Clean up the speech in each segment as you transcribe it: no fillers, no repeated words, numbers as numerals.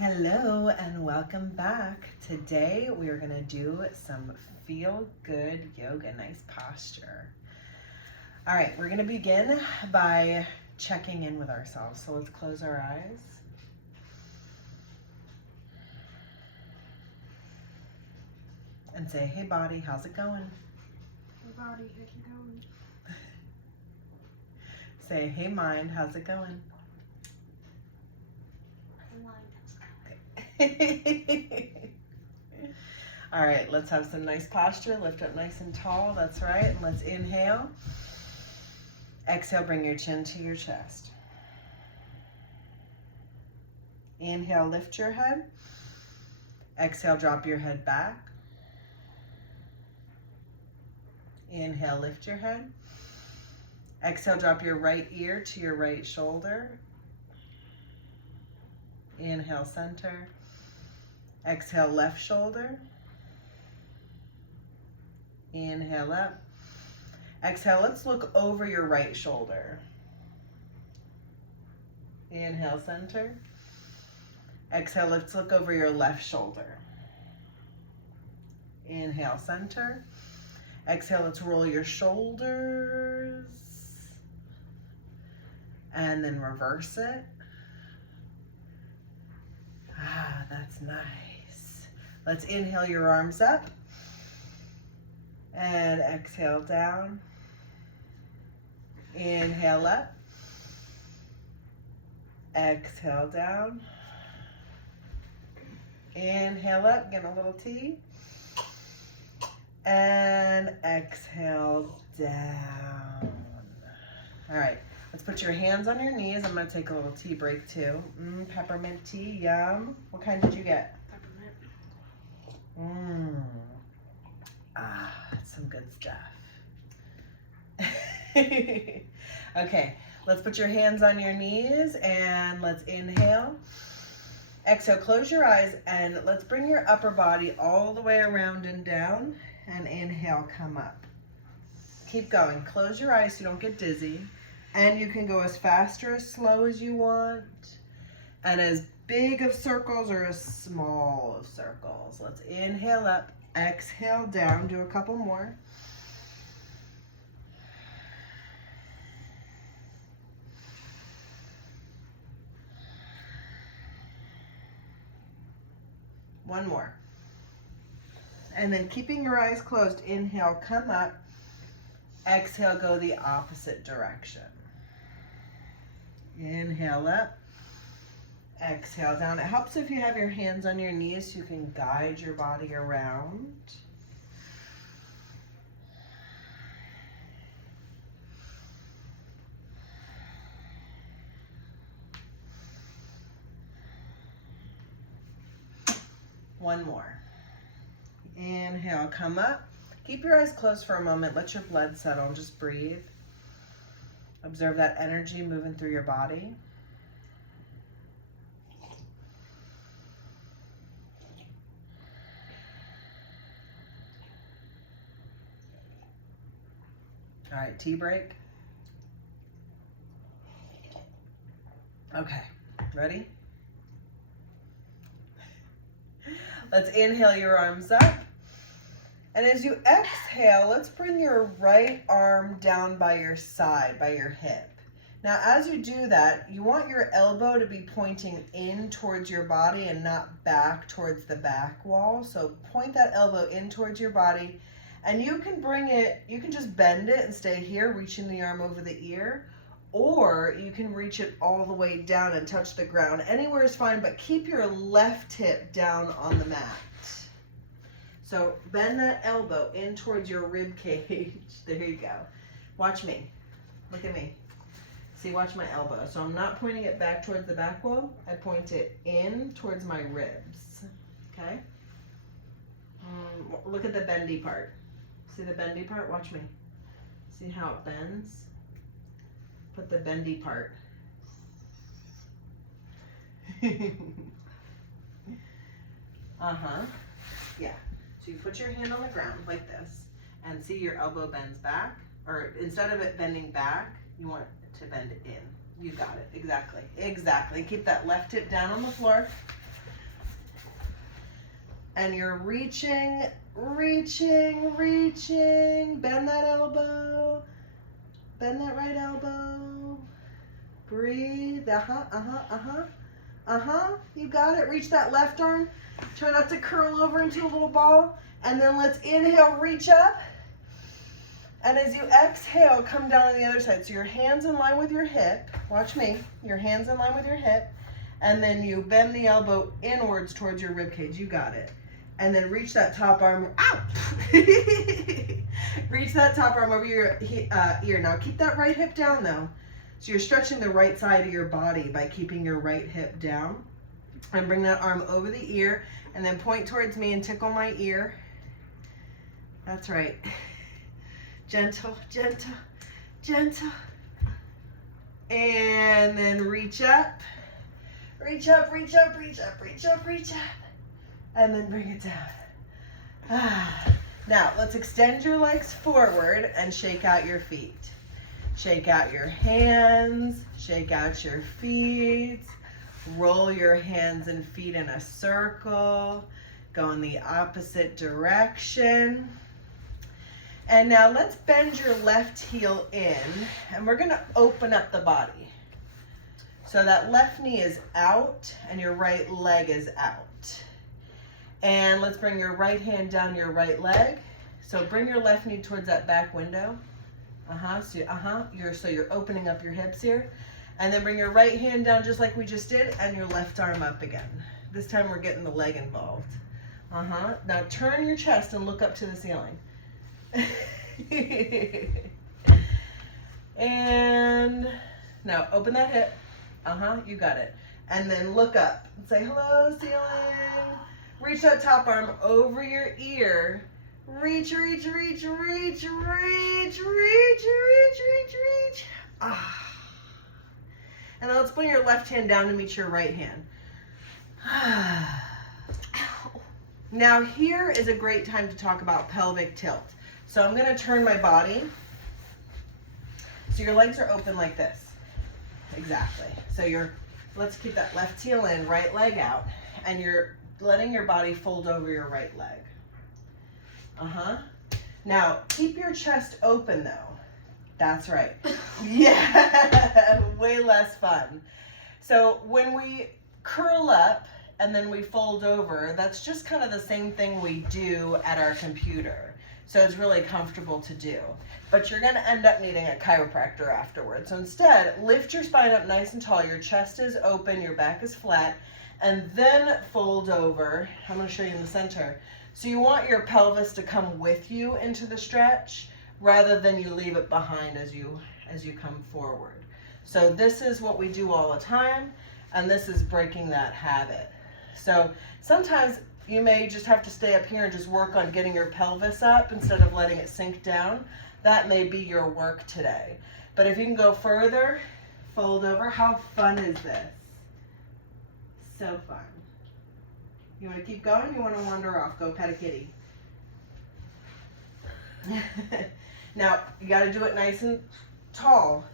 Hello and welcome back. Today we are going to do some feel good yoga, nice posture. All right, we're going to begin by checking in with ourselves. So let's close our eyes. And say, hey body, how's it going? Hey body, how's it going? Say, hey mind, how's it going? Hey mind, how's it going? All right, let's have some nice posture. Lift up nice and tall, that's right. And let's inhale. Exhale, bring your chin to your chest. Inhale, lift your head. Exhale, drop your head back. Inhale, lift your head. Exhale, drop your right ear to your right shoulder. Inhale, center. Exhale, left shoulder. Inhale up. Exhale, let's look over your right shoulder. Inhale, center. Exhale, let's look over your left shoulder. Inhale, center. Exhale, let's roll your shoulders. And then reverse it. Ah, that's nice. Let's inhale your arms up. And exhale down. Inhale up. Exhale down. Inhale up, get a little T. And exhale down. All right, let's put your hands on your knees. I'm gonna take a little tea break too. Peppermint tea, yum. What kind did you get? Peppermint. That's some good stuff. Okay, let's put your hands on your knees and let's inhale. Exhale, close your eyes and let's bring your upper body all the way around and down. And inhale, come up. Keep going. Close your eyes so you don't get dizzy. And you can go as fast or as slow as you want. And as big of circles or as small of circles. Let's inhale up, exhale down. Do a couple more. One more. And then keeping your eyes closed, inhale, come up. Exhale, go the opposite direction. Inhale up. Exhale down. It helps if you have your hands on your knees so you can guide your body around. One more. Inhale, come up. Keep your eyes closed for a moment. Let your blood settle and just breathe. Observe that energy moving through your body. All right, tea break. Okay, ready? Let's inhale your arms up. And as you exhale, let's bring your right arm down by your side, by your hip. Now, as you do that, you want your elbow to be pointing in towards your body and not back towards the back wall. So point that elbow in towards your body. And you can bring it, you can just bend it and stay here, reaching the arm over the ear. Or you can reach it all the way down and touch the ground. Anywhere is fine, but keep your left hip down on the mat. So bend that elbow in towards your rib cage. There you go. Watch me. Look at me. See, watch my elbow. So I'm not pointing it back towards the back wall. I point it in towards my ribs. Okay? Look at the bendy part. See the bendy part? Watch me. See how it bends? Put the bendy part. Yeah. So you put your hand on the ground like this and see your elbow bends back, or instead of it bending back, you want it to bend in. You got it. Exactly. Exactly. Keep that left hip down on the floor. And you're reaching, reaching, reaching. Bend that elbow. Bend that right elbow. Breathe. Uh-huh, uh-huh, uh-huh. Uh-huh. You got it. Reach that left arm. Try not to curl over into a little ball. And then let's inhale, reach up. And as you exhale, come down on the other side. So your hands in line with your hip. Watch me. Your hands in line with your hip. And then you bend the elbow inwards towards your rib cage. You got it. And then reach that top arm. Ow! Reach that top arm over your ear. Now keep that right hip down though. So you're stretching the right side of your body by keeping your right hip down. And bring that arm over the ear. And then point towards me and tickle my ear. That's right. Gentle, gentle, gentle. And then reach up. Reach up, reach up, reach up, reach up, reach up. And then bring it down. Now, let's extend your legs forward and shake out your feet. Shake out your hands, shake out your feet. Roll your hands and feet in a circle. Go in the opposite direction. And now let's bend your left heel in, and we're gonna open up the body. So that left knee is out and your right leg is out. And let's bring your right hand down your right leg. So bring your left knee towards that back window. So you're opening up your hips here. And then bring your right hand down just like we just did, and your left arm up again. This time we're getting the leg involved. Now turn your chest and look up to the ceiling. And now open that hip. You got it. And then look up and say, hello, ceiling. Reach that top arm over your ear. Reach, reach, reach, reach, reach, reach, reach, reach, reach. And then let's bring your left hand down to meet your right hand. Now here is a great time to talk about pelvic tilt. So I'm gonna turn my body. So your legs are open like this. Exactly. So let's keep that left heel in, right leg out, and you're letting your body fold over your right leg. Now keep your chest open though. That's right. Yeah, way less fun. So when we curl up and then we fold over, that's just kind of the same thing we do at our computer. So it's really comfortable to do. But you're gonna end up needing a chiropractor afterwards. So instead, lift your spine up nice and tall. Your chest is open, your back is flat, and then fold over. I'm gonna show you in the center. So you want your pelvis to come with you into the stretch rather than you leave it behind as you come forward. So this is what we do all the time, and this is breaking that habit. So sometimes you may just have to stay up here and just work on getting your pelvis up instead of letting it sink down. That may be your work today. But if you can go further, fold over. How fun is this? So fun. You want to keep going? You want to wander off? Go pet a kitty. Now, you got to do it nice and tall.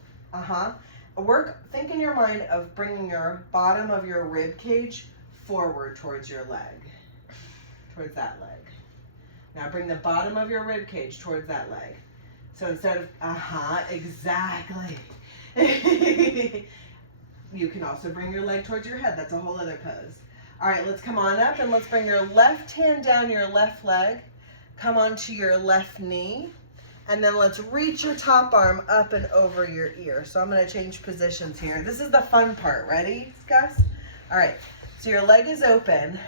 Think in your mind of bringing your bottom of your rib cage forward towards your leg. Towards that leg. Now bring the bottom of your rib cage towards that leg. So instead of, exactly. You can also bring your leg towards your head. That's a whole other pose. All right, let's come on up and let's bring your left hand down your left leg. Come onto your left knee. And then let's reach your top arm up and over your ear. So I'm gonna change positions here. This is the fun part. Ready, Gus? All right, so your leg is open.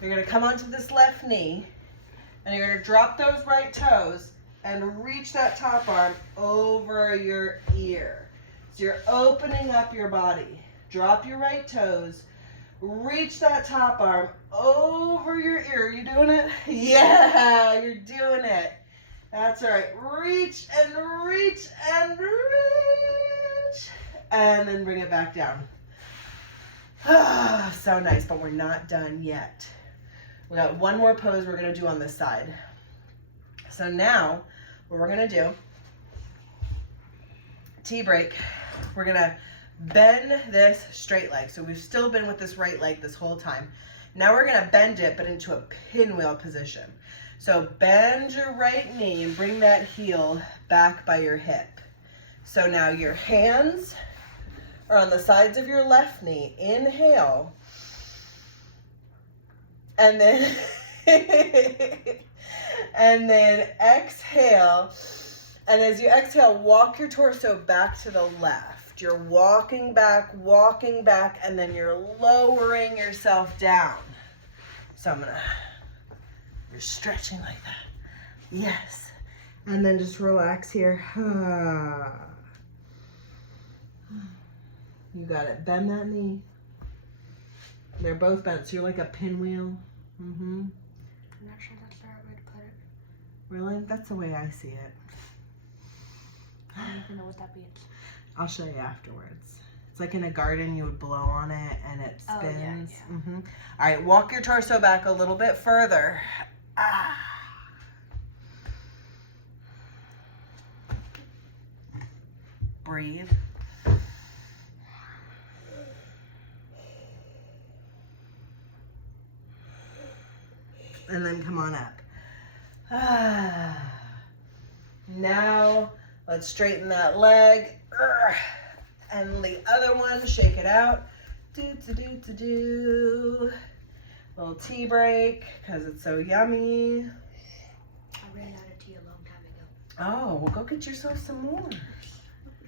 You're gonna come onto this left knee and you're gonna drop those right toes and reach that top arm over your ear. So you're opening up your body. Drop your right toes, reach that top arm over your ear. Are you doing it? Yeah, you're doing it. That's right. Reach and reach and reach. And then bring it back down. So nice, but we're not done yet. We got one more pose we're gonna do on this side. So now, what we're gonna do, T-break, we're gonna bend this straight leg. So we've still been with this right leg this whole time. Now we're gonna bend it, but into a pinwheel position. So bend your right knee and bring that heel back by your hip. So now your hands are on the sides of your left knee. Inhale. And then, and then exhale. And as you exhale, walk your torso back to the left. You're walking back, and then you're lowering yourself down. So you're stretching like that. Yes. And then just relax here. You got it. Bend that knee. They're both bent, so you're like a pinwheel. I'm not sure that's the right way to put it. Really? That's the way I see it. I don't even know what that means. I'll show you afterwards. It's like in a garden, you would blow on it and it spins. Oh, yeah. All right, walk your torso back a little bit further. Breathe. And then come on up. Now, let's straighten that leg. And the other one, shake it out. Do. Little tea break, because it's so yummy. I ran out of tea a long time ago. Oh, well, go get yourself some more. We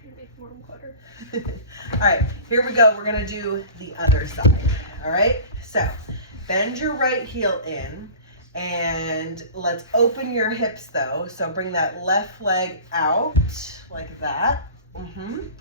should make warm water. All right, here we go. We're going to do the other side. All right, so bend your right heel in. And let's open your hips though. So bring that left leg out like that. And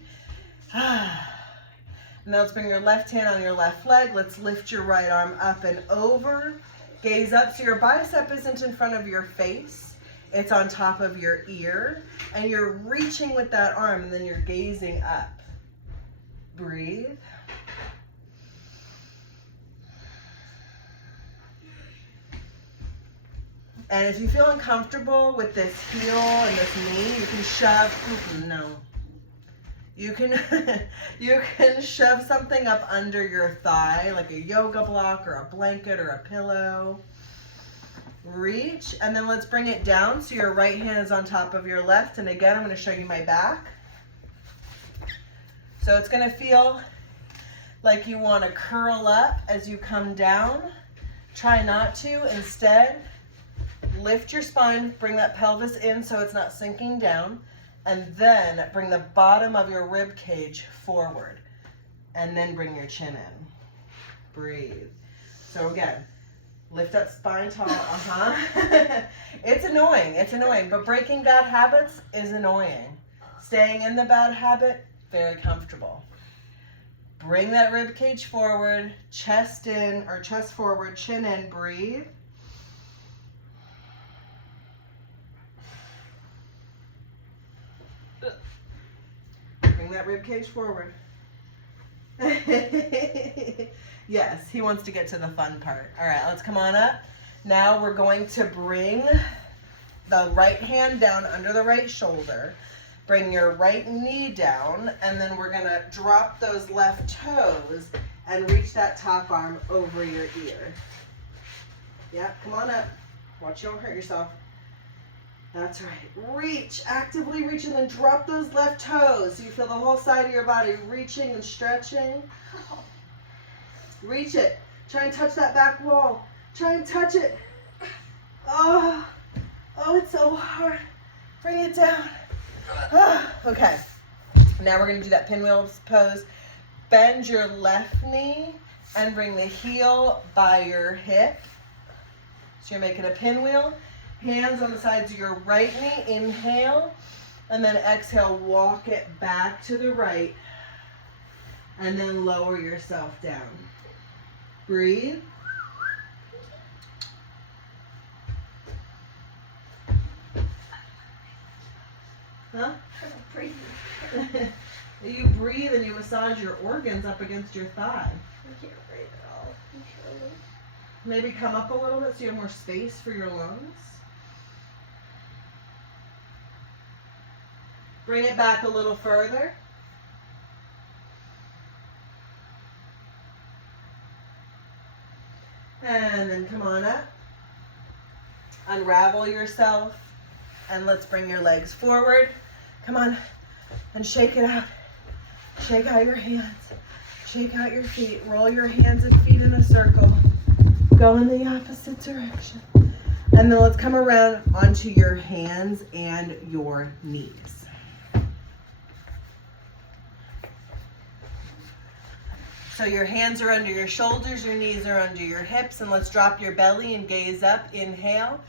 now let's bring your left hand on your left leg. Let's lift your right arm up and over. Gaze up so your bicep isn't in front of your face. It's on top of your ear. And you're reaching with that arm and then you're gazing up. Breathe. And if you feel uncomfortable with this heel and this knee, you can shove, you can shove something up under your thigh, like a yoga block or a blanket or a pillow. Reach, and then let's bring it down so your right hand is on top of your left. And again, I'm going to show you my back. So it's going to feel like you want to curl up as you come down. Try not to. Instead, lift your spine, bring that pelvis in so it's not sinking down, and then bring the bottom of your rib cage forward, and then bring your chin in. Breathe. So again, lift that spine tall. It's annoying, but breaking bad habits is annoying. Staying in the bad habit, very comfortable. Bring that rib cage forward, chest in, or chest forward, chin in, breathe. Bring that rib cage forward. Yes, he wants to get to the fun part. All right, let's come on up. Now we're going to bring the right hand down under the right shoulder. Bring your right knee down, and then we're gonna drop those left toes and reach that top arm over your ear. Yep, come on up. Watch you don't hurt yourself. That's right. Reach, actively reach, and then drop those left toes so you feel the whole side of your body reaching and stretching. Reach it. Try and touch that back wall. Try and touch it. Oh, it's so hard. Bring it down. Okay. Now we're going to do that pinwheel pose. Bend your left knee and bring the heel by your hip. So you're making a pinwheel. Hands on the sides of your right knee. Inhale. And then exhale. Walk it back to the right. And then lower yourself down. Breathe. Huh? You breathe and you massage your organs up against your thigh. I can't breathe at all. Maybe come up a little bit so you have more space for your lungs. Bring it back a little further. And then come on up. Unravel yourself. And let's bring your legs forward. Come on. And shake it out. Shake out your hands. Shake out your feet. Roll your hands and feet in a circle. Go in the opposite direction. And then let's come around onto your hands and your knees. So your hands are under your shoulders, your knees are under your hips, and let's drop your belly and gaze up. Inhale.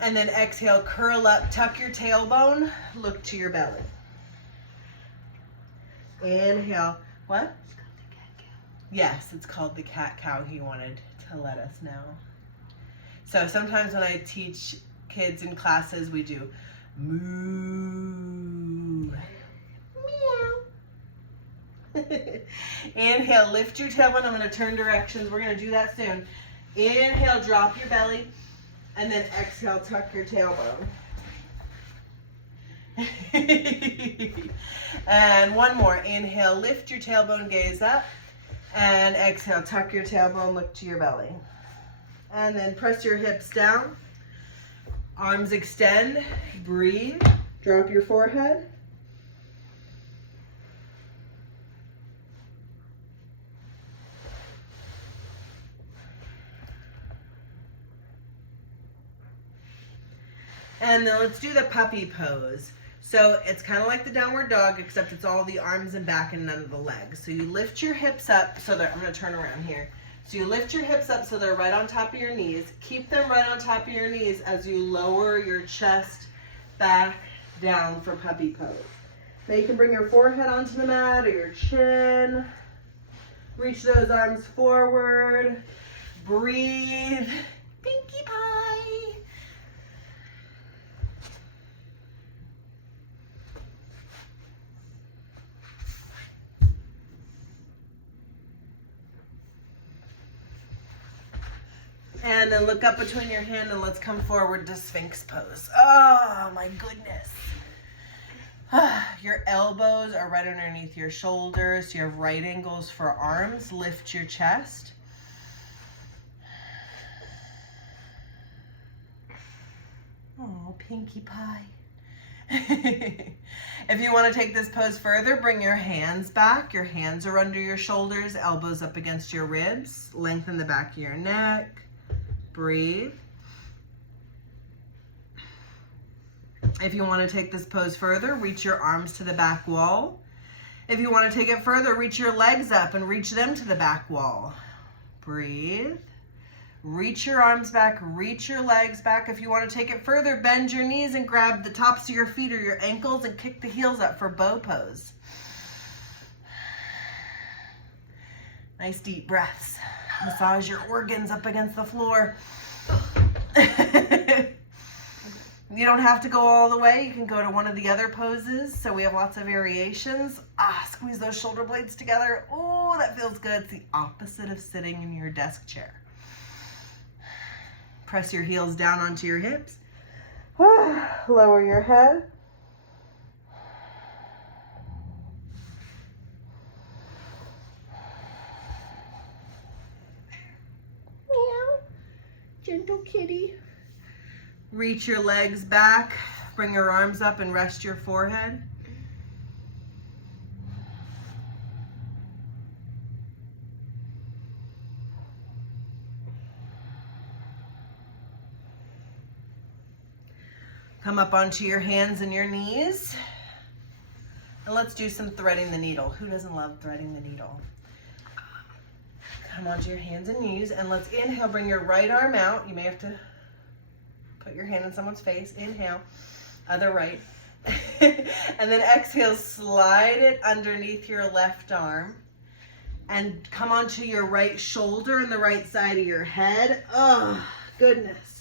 And then exhale, curl up, tuck your tailbone, look to your belly. Inhale. What? Yes, it's called the cat-cow. He wanted to let us know. So sometimes when I teach kids in classes, we do moo. Meow. Inhale, lift your tailbone. I'm going to turn directions. We're going to do that soon. Inhale, drop your belly. And then exhale, tuck your tailbone. And one more. Inhale, lift your tailbone, gaze up. And exhale, tuck your tailbone, look to your belly. And then press your hips down. Arms extend. Breathe. Drop your forehead. And then let's do the puppy pose. So it's kind of like the downward dog, except it's all the arms and back and none of the legs. So you lift your hips up so that, I'm going to turn around here. So you lift your hips up so they're right on top of your knees. Keep them right on top of your knees as you lower your chest back down for puppy pose. Now you can bring your forehead onto the mat or your chin. Reach those arms forward. Breathe. Pinkie pie. And then look up between your hand and let's come forward to Sphinx pose. Oh my goodness. Your elbows are right underneath your shoulders. You have right angles for arms. Lift your chest. Oh, Pinkie Pie. If you want to take this pose further, bring your hands back. Your hands are under your shoulders, elbows up against your ribs. Lengthen the back of your neck. Breathe. If you want to take this pose further, reach your arms to the back wall. If you want to take it further, reach your legs up and reach them to the back wall. Breathe. Reach your arms back, reach your legs back. If you want to take it further, bend your knees and grab the tops of your feet or your ankles and kick the heels up for bow pose. Nice deep breaths. Massage your organs up against the floor. You don't have to go all the way. You can go to one of the other poses. So we have lots of variations. Squeeze those shoulder blades together. Oh, that feels good. It's the opposite of sitting in your desk chair. Press your heels down onto your hips. Lower your head. Meow. Gentle kitty. Reach your legs back. Bring your arms up and rest your forehead. Come up onto your hands and your knees. And let's do some threading the needle. Who doesn't love threading the needle? Come onto your hands and knees and let's inhale, bring your right arm out. You may have to put your hand in someone's face. Inhale, other right. And then exhale, slide it underneath your left arm. And come onto your right shoulder and the right side of your head. Oh, goodness.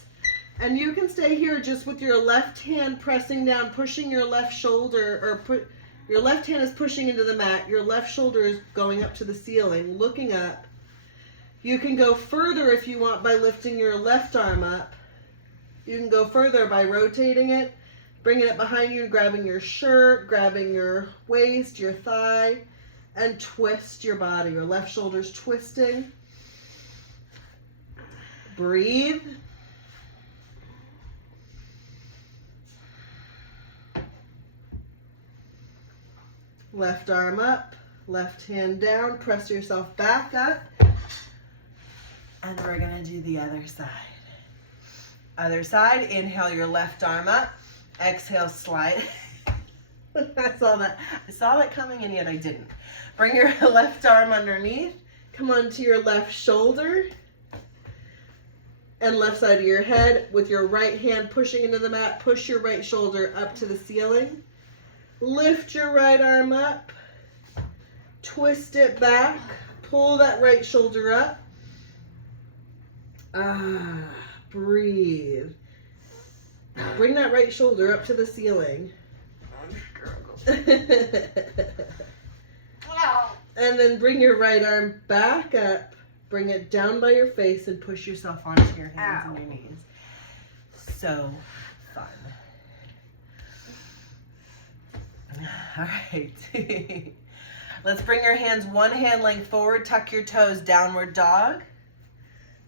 And you can stay here just with your left hand pressing down, pushing your left shoulder, or your left hand is pushing into the mat. Your left shoulder is going up to the ceiling, looking up. You can go further if you want by lifting your left arm up. You can go further by rotating it, bringing it behind you, grabbing your shirt, grabbing your waist, your thigh, and twist your body. Your left shoulder's twisting. Breathe. Left arm up, left hand down, press yourself back up. And we're gonna do the other side. Other side, inhale your left arm up, exhale, slide. I saw that coming and yet I didn't. Bring your left arm underneath, come onto your left shoulder and left side of your head with your right hand pushing into the mat. Push your right shoulder up to the ceiling. Lift your right arm up, twist it back, pull that right shoulder up. Breathe. Bring that right shoulder up to the ceiling. And then bring your right arm back up, bring it down by your face and push yourself onto your hands and your knees. So fun. All right. Let's bring your hands one hand length forward, tuck your toes, downward dog.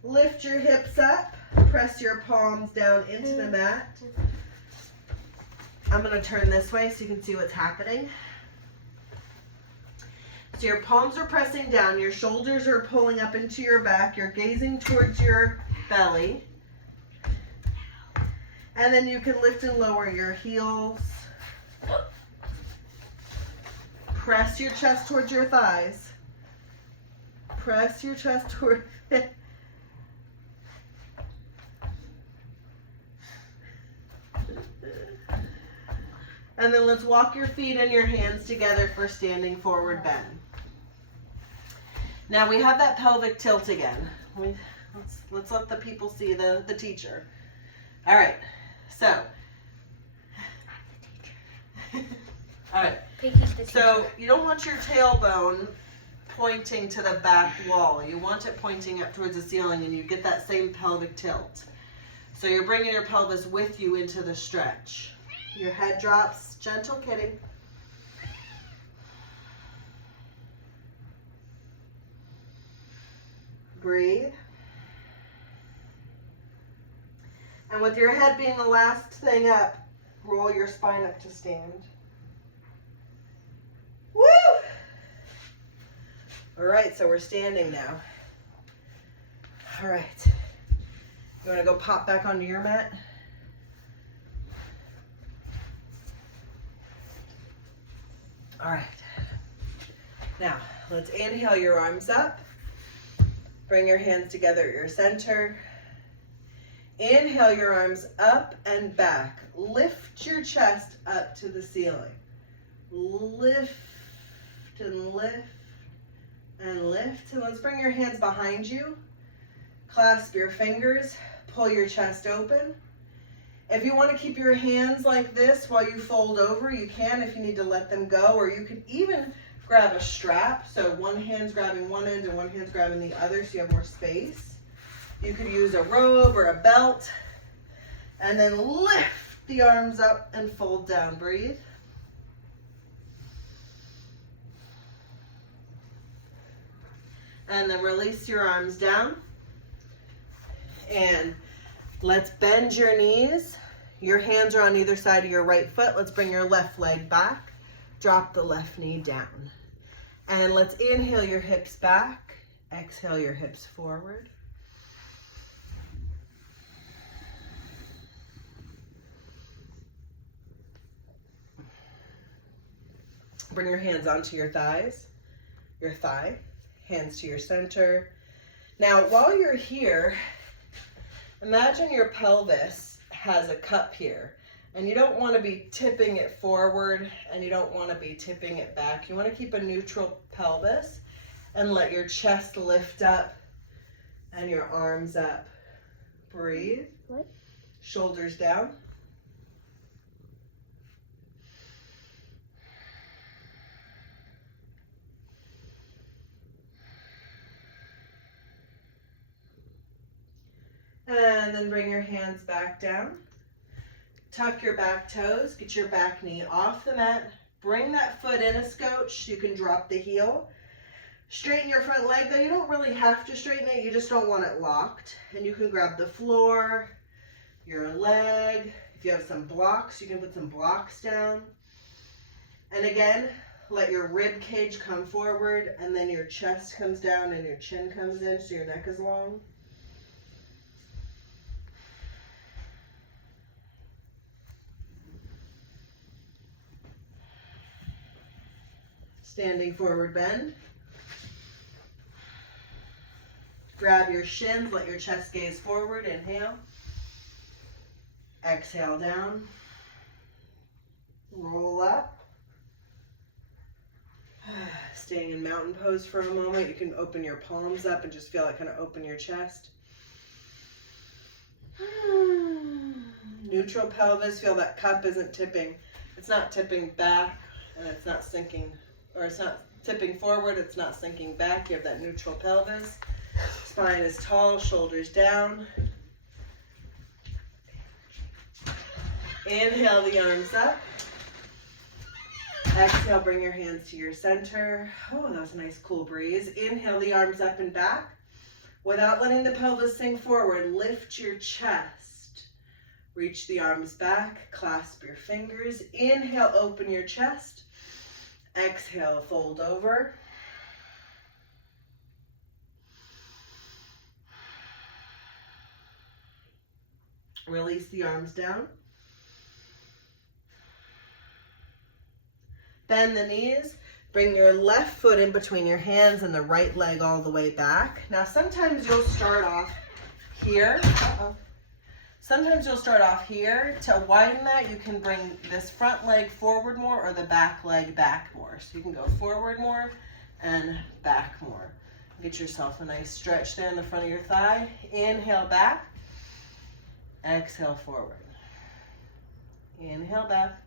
Lift your hips up, press your palms down into the mat. I'm gonna turn this way so you can see what's happening. So your palms are pressing down, your shoulders are pulling up into your back, you're gazing towards your belly. And then you can lift and lower your heels. Press your chest towards your thighs. Press your chest toward... And then let's walk your feet and your hands together for standing forward bend. Now we have that pelvic tilt again. Let's let the people see the teacher. All right, so. All right, so you don't want your tailbone pointing to the back wall. You want it pointing up towards the ceiling and you get that same pelvic tilt. So you're bringing your pelvis with you into the stretch. Your head drops, gentle kidding. Breathe. And with your head being the last thing up, roll your spine up to stand. Woo! All right, so we're standing now. All right. You want to go pop back onto your mat? All right. Now, let's inhale your arms up. Bring your hands together at your center. Inhale your arms up and back. Lift your chest up to the ceiling. Lift and lift and lift. And let's bring your hands behind you. Clasp your fingers. Pull your chest open. If you want to keep your hands like this while you fold over, you can if you need to let them go, or you could even grab a strap. So one hand's grabbing one end and one hand's grabbing the other so you have more space. You could use a robe or a belt. And then lift the arms up and fold down. Breathe. And then release your arms down. And let's bend your knees. Your hands are on either side of your right foot. Let's bring your left leg back. Drop the left knee down. And let's inhale your hips back. Exhale your hips forward. Bring your hands onto your thighs, your thigh, hands to your center. Now, while you're here, imagine your pelvis has a cup here, and you don't want to be tipping it forward and you don't want to be tipping it back. You want to keep a neutral pelvis and let your chest lift up and your arms up. Breathe. What? Shoulders down. And then bring your hands back down. Tuck your back toes. Get your back knee off the mat. Bring that foot in a scotch. You can drop the heel. Straighten your front leg, though you don't really have to straighten it, you just don't want it locked. And you can grab the floor, your leg. If you have some blocks, you can put some blocks down. And again, let your rib cage come forward, and then your chest comes down and your chin comes in so your neck is long. Standing forward bend. Grab your shins, let your chest gaze forward, inhale. Exhale down. Roll up. Staying in mountain pose for a moment. You can open your palms up and just feel it kind of open your chest. Neutral pelvis, feel that cup isn't tipping. It's not tipping back and it's not sinking, or it's not tipping forward, it's not sinking back. You have that neutral pelvis. Spine is tall, shoulders down. Inhale the arms up. Exhale, bring your hands to your center. Oh, that was a nice cool breeze. Inhale the arms up and back. Without letting the pelvis sink forward, lift your chest. Reach the arms back, clasp your fingers. Inhale, open your chest. Exhale, fold over. Release the arms down. Bend the knees. Bring your left foot in between your hands and the right leg all the way back. Now, sometimes you'll start off here. Sometimes you'll start off here. To widen that, you can bring this front leg forward more or the back leg back more. So you can go forward more and back more. Get yourself a nice stretch there in the front of your thigh. Inhale back. Exhale forward. Inhale back.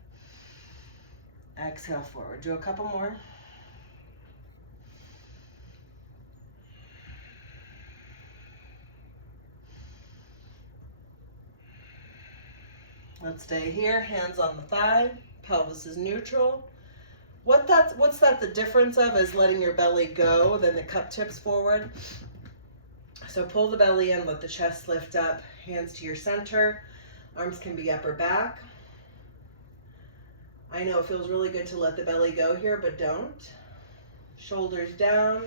Exhale forward. Do a couple more. Let's stay here. Hands on the thigh. Pelvis is neutral. What's that the difference of is letting your belly go, then the cup tips forward. So pull the belly in, let the chest lift up, hands to your center. Arms can be up or back. I know it feels really good to let the belly go here, but don't. Shoulders down.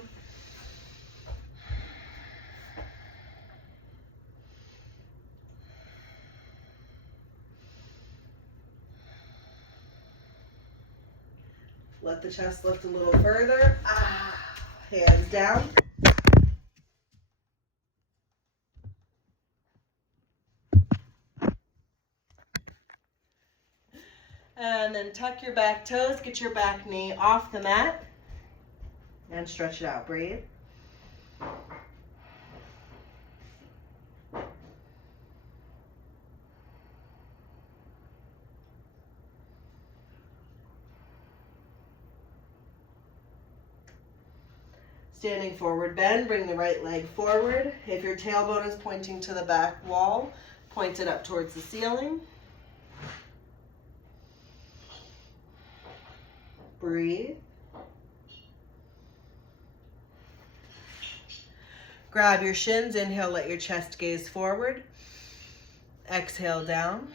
Let the chest lift a little further. Hands down. And then tuck your back toes, get your back knee off the mat, and stretch it out. Breathe. Standing forward bend, bring the right leg forward. If your tailbone is pointing to the back wall, point it up towards the ceiling. Breathe. Grab your shins. Inhale, let your chest gaze forward. Exhale down.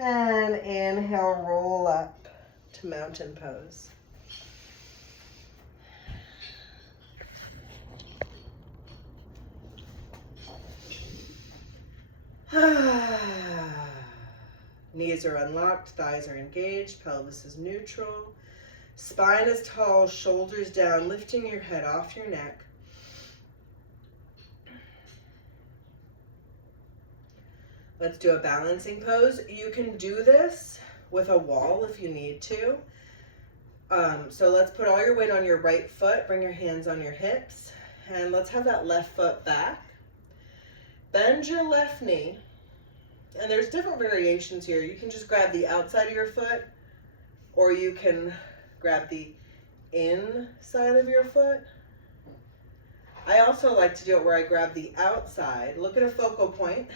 And inhale, roll up to mountain pose. Knees are unlocked, thighs are engaged, pelvis is neutral. Spine is tall, shoulders down, lifting your head off your neck. Let's do a balancing pose. You can do this with a wall if you need to. So let's put all your weight on your right foot, bring your hands on your hips, and let's have that left foot back. Bend your left knee, and there's different variations here. You can just grab the outside of your foot, or you can grab the inside of your foot. I also like to do it where I grab the outside. Look at a focal point.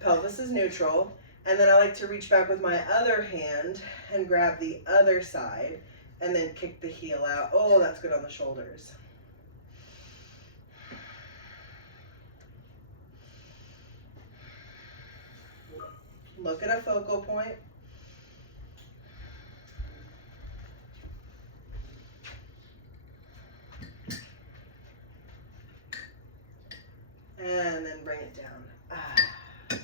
Pelvis is neutral. And then I like to reach back with my other hand and grab the other side. And then kick the heel out. Oh, that's good on the shoulders. Look at a focal point. And then bring it down.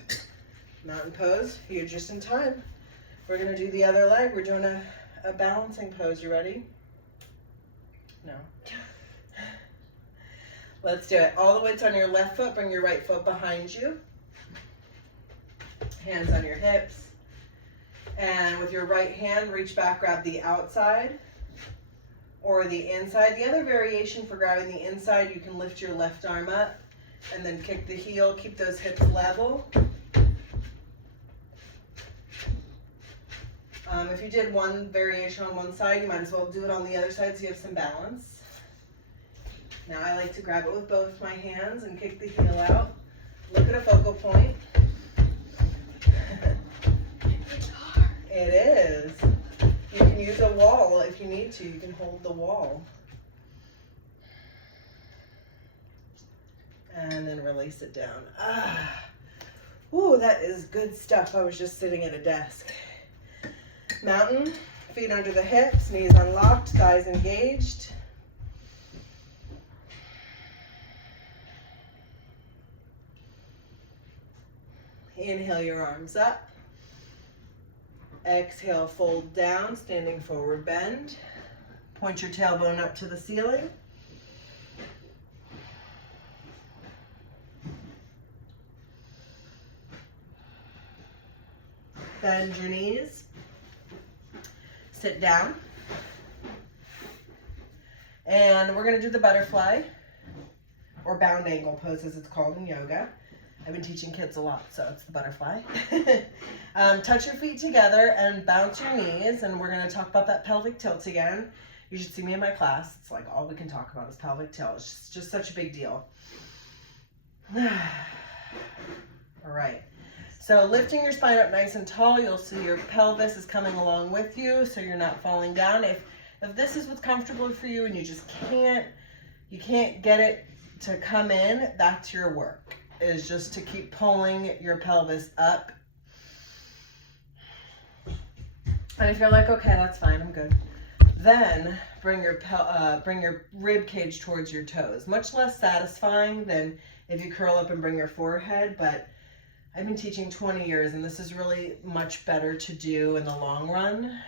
Mountain pose. You're just in time. We're going to do the other leg. We're doing a balancing pose. You ready? No. Let's do it. All the weights on your left foot. Bring your right foot behind you. Hands on your hips. And with your right hand, reach back, grab the outside or the inside. The other variation for grabbing the inside, you can lift your left arm up and then kick the heel. Keep those hips level. If you did one variation on one side, you might as well do it on the other side so you have some balance. Now I like to grab it with both my hands and kick the heel out. Look at a focal point. It's hard. It is. You can use a wall if you need to. You can hold the wall. And then release it down. Ooh, that is good stuff. I was just sitting at a desk. Mountain, feet under the hips, knees unlocked, thighs engaged. Inhale your arms up. Exhale, fold down, standing forward bend. Point your tailbone up to the ceiling. Bend your knees. Sit down. And we're going to do the butterfly or bound angle pose as it's called in yoga. I've been teaching kids a lot, so it's the butterfly. Touch your feet together and bounce your knees, and we're going to talk about that pelvic tilt again. You should see me in my class. It's like all we can talk about is pelvic tilt. It's just such a big deal. All right. So lifting your spine up nice and tall, you'll see your pelvis is coming along with you, so you're not falling down. If this is what's comfortable for you and you just can't get it to come in, that's your work, is just to keep pulling your pelvis up. And if you're like, okay, that's fine, I'm good, then bring your rib cage towards your toes. Much less satisfying than if you curl up and bring your forehead, but I've been teaching 20 years and this is really much better to do in the long run.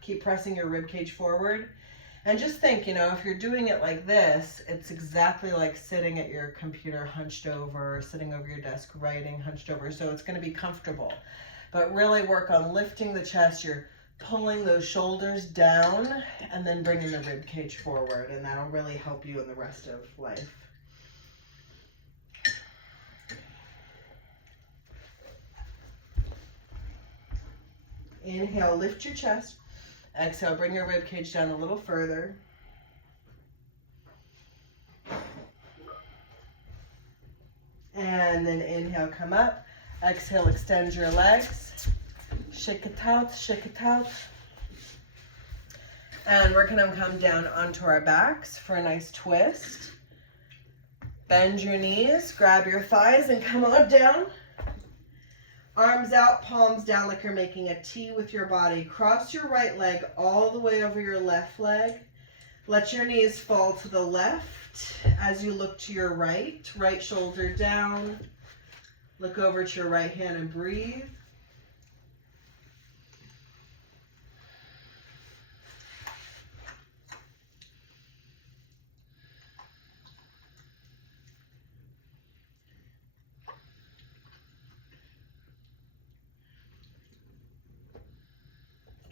Keep pressing your rib cage forward. And just think, if you're doing it like this, it's exactly like sitting at your computer hunched over, sitting over your desk writing hunched over, so it's going to be comfortable. But really work on lifting the chest. You're pulling those shoulders down and then bringing the rib cage forward, and that'll really help you in the rest of life. Inhale, lift your chest. Exhale, bring your rib cage down a little further. And then inhale, come up. Exhale, extend your legs. Shake it out, shake it out. And we're gonna come down onto our backs for a nice twist. Bend your knees, grab your thighs and come on down. Arms out, palms down like you're making a T with your body. Cross your right leg all the way over your left leg. Let your knees fall to the left as you look to your right. Right shoulder down. Look over to your right hand and breathe.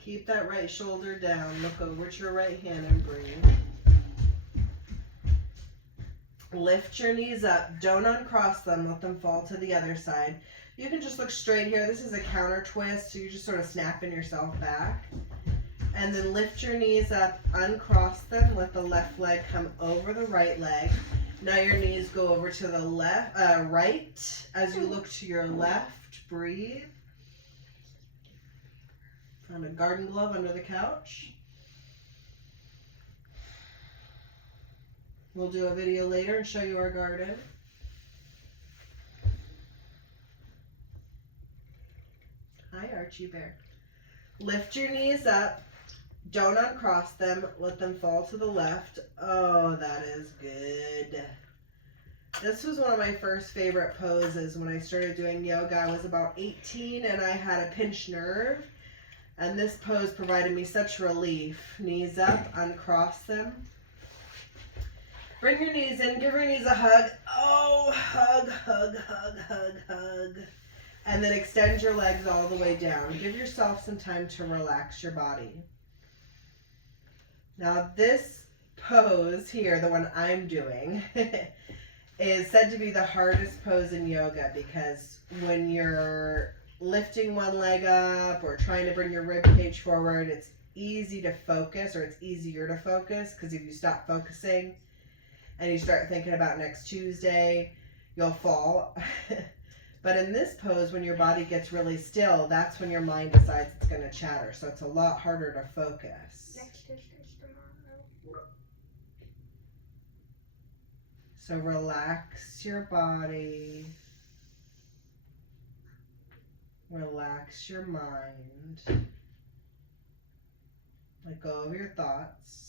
Keep that right shoulder down. Look over to your right hand and breathe. Lift your knees up. Don't uncross them. Let them fall to the other side. You can just look straight here. This is a counter twist, so you're just sort of snapping yourself back. And then lift your knees up, uncross them. Let the left leg come over the right leg. Now your knees go over to the right. As you look to your left, breathe. Found a garden glove under the couch. We'll do a video later and show you our garden. Hi, Archie Bear. Lift your knees up. Don't uncross them. Let them fall to the left. Oh, that is good. This was one of my first favorite poses when I started doing yoga. I was about 18 and I had a pinched nerve. And this pose provided me such relief. Knees up, uncross them. Bring your knees in, give your knees a hug. Oh, hug, hug, hug, hug, hug. And then extend your legs all the way down. Give yourself some time to relax your body. Now this pose here, the one I'm doing, is said to be the hardest pose in yoga because when you're lifting one leg up or trying to bring your rib cage forward, it's easy to focus, or it's easier to focus, because if you stop focusing and you start thinking about next Tuesday, you'll fall. But in this pose, when your body gets really still, that's when your mind decides it's going to chatter. So it's a lot harder to focus. Next Tuesday's tomorrow. So relax your body. Relax your mind. Let go of your thoughts.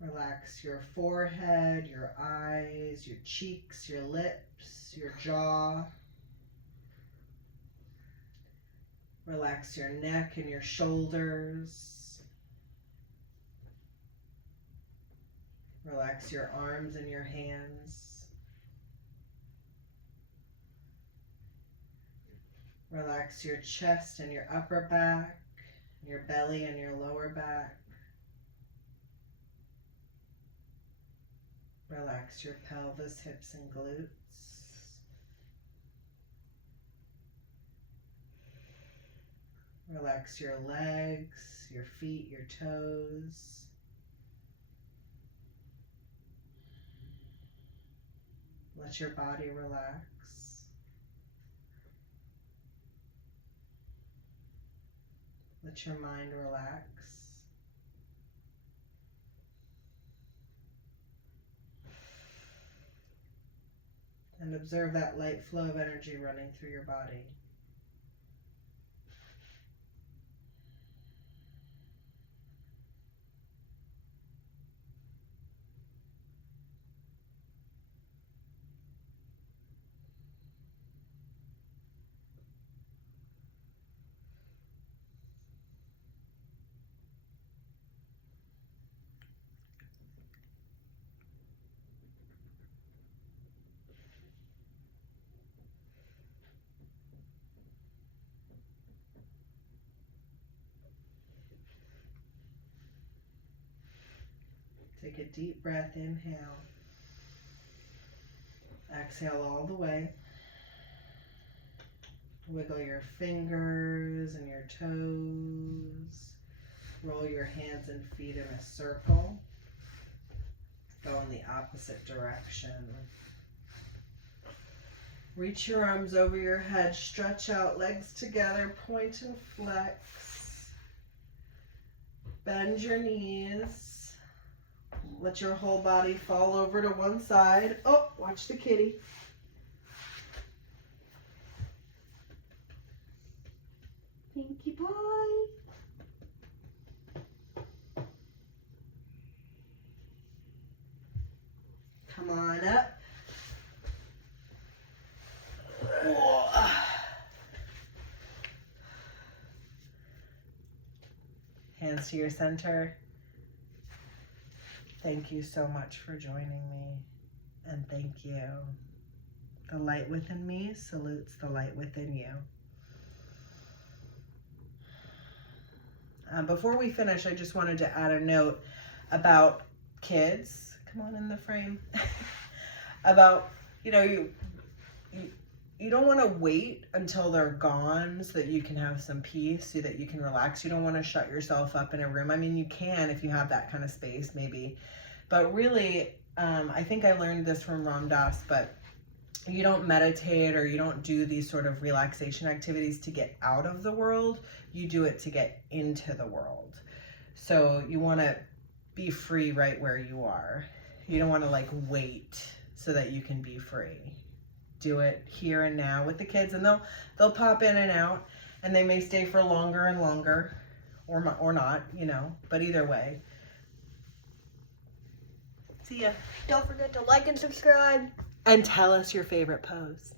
Relax your forehead, your eyes, your cheeks, your lips, your jaw. Relax your neck and your shoulders. Relax your arms and your hands. Relax your chest and your upper back, your belly and your lower back. Relax your pelvis, hips, and glutes. Relax your legs, your feet, your toes. Let your body relax. Let your mind relax. And observe that light flow of energy running through your body. Take a deep breath, inhale. Exhale all the way. Wiggle your fingers and your toes. Roll your hands and feet in a circle. Go in the opposite direction. Reach your arms over your head. Stretch out, legs together. Point and flex. Bend your knees. Let your whole body fall over to one side. Oh, watch the kitty. Pinkie Pie. Come on up. Whoa. Hands to your center. Thank you so much for joining me, and thank you. The light within me salutes the light within you. Before we finish, I just wanted to add a note about kids. Come on in the frame. About, you know, you don't want to wait until they're gone so that you can have some peace, so that you can relax. You don't want to shut yourself up in a room. I mean, you can if you have that kind of space, maybe. But really, I think I learned this from Ram Dass, but you don't meditate or you don't do these sort of relaxation activities to get out of the world. You do it to get into the world. So you want to be free right where you are. You don't want to like wait so that you can be free. Do it here and now with the kids, and they'll pop in and out, and they may stay for longer and longer, or not, you know. But either way. See ya. Don't forget to like and subscribe. And tell us your favorite pose.